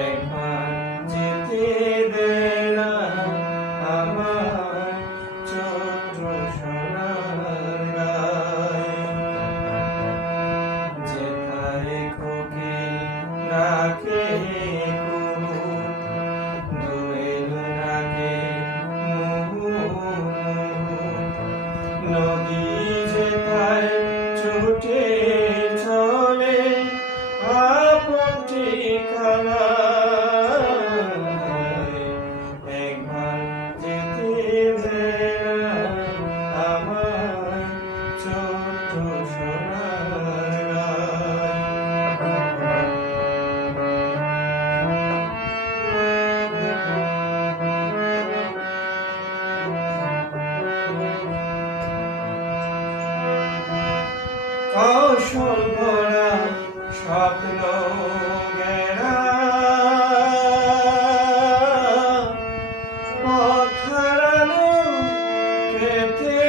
একবার যেতে দে না আমার ছোট্ট সোনার গাঁয়ে। যেথায় কোকিল ডাকে কুহুর, দোয়েল ডাকে মুহুর্মুহু, নদী যেথায় ছুটে চলে আপন ঠিকানায়। একবার যেতে দে না আমার ছোট্ট সোনার গাঁয়ে। কৌশল ভরা স্বপ্ন ঘেরা পথ হারানো পেতে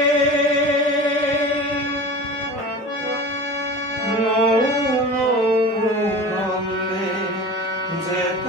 মৌন গন্ধে যেত